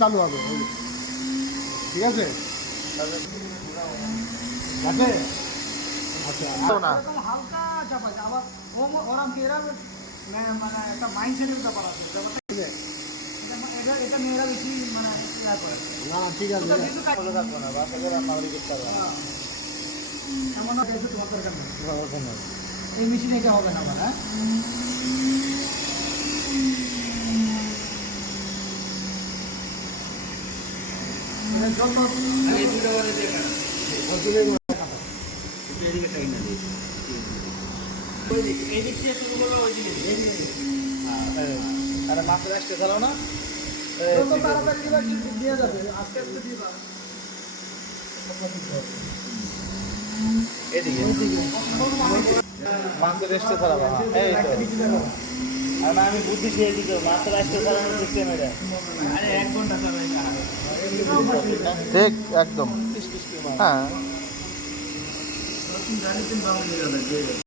চালু হবে, ঠিক আছে? আছে আচ্ছা না হালকা চাপা আবার ওরাম কি এরা মানে একটা মাইন্ডসেটের ব্যাপার আছে ব্যাপারটা এটা মেয়েরা বেশি মানে ইয়া করে না ঠিক আছে ভালো থাকবো না বাসা করে মাগরি করতে পারবো না। এমন না কিছু তোমার দরকার নেই ওরকম না। এই মেশিনে এটা হবে না আমার হ্যাঁ মানে যত এই দুটো করে দিয়ে কাটা। এদিকে সাইড না দিয়ে। এই দিক দিয়ে শুরু করলো ওই দিকে হ্যাঁ আরে মাত্র আসতে গেল না যত তাড়াতাড়ি দিবা দিয়ে যাবে আস্তে আস্তে দিবা এদিকে মাত্র রেস্টে চালাবো এই তো আর না আমি বুদ্ধি দিয়ে দিতে মাত্র আসতে চালানোর সিস্টেম এটা আরে 1 ঘন্টা চালাই ঠিক একদম হ্যাঁ গাড়িতে বাবু নিয়ে যাবে